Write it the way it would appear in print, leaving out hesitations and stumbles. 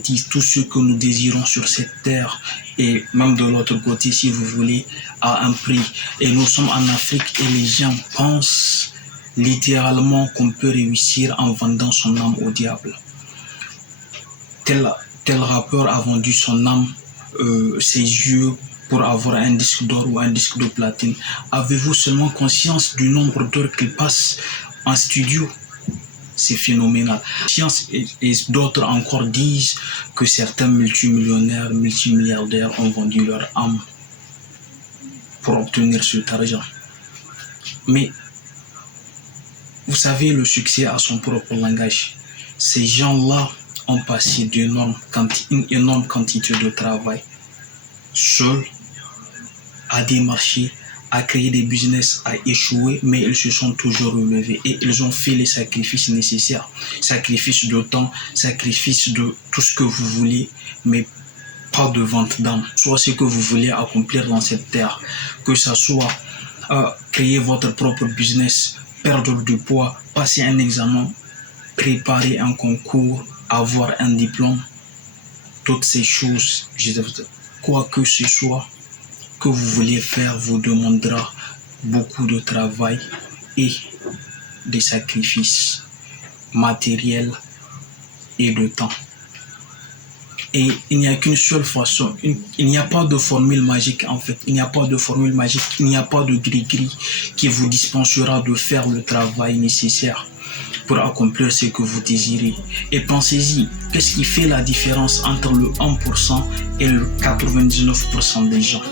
tout ce que nous désirons sur cette terre et même de l'autre côté, si vous voulez, à un prix. Et nous sommes en Afrique et les gens pensent littéralement qu'on peut réussir en vendant son âme au diable. Tel rappeur a vendu son âme, ses yeux, pour avoir un disque d'or ou un disque de platine. Avez-vous seulement conscience du nombre d'heures qu'il passe en studio? C'est phénoménal. Et d'autres encore disent que certains multimillionnaires, multimilliardaires ont vendu leur âme pour obtenir cet argent. Mais vous savez, le succès a son propre langage. Ces gens-là ont passé une énorme quantité de travail, seuls, à démarcher, à créer des business, à échouer, mais ils se sont toujours relevés et ils ont fait les sacrifices nécessaires. Sacrifice de temps, sacrifice de tout ce que vous voulez, mais pas de vente d'âme. Soit ce que vous voulez accomplir dans cette terre, que ce soit créer votre propre business, perdre du poids, passer un examen, préparer un concours, avoir un diplôme, toutes ces choses, quoi que ce soit que vous voulez faire vous demandera beaucoup de travail et des sacrifices matériels et de temps. Et il n'y a qu'une seule façon, il n'y a pas de formule magique en fait, il n'y a pas de formule magique, il n'y a pas de gris-gris qui vous dispensera de faire le travail nécessaire pour accomplir ce que vous désirez. Et pensez-y, qu'est-ce qui fait la différence entre le 1% et le 99% des gens?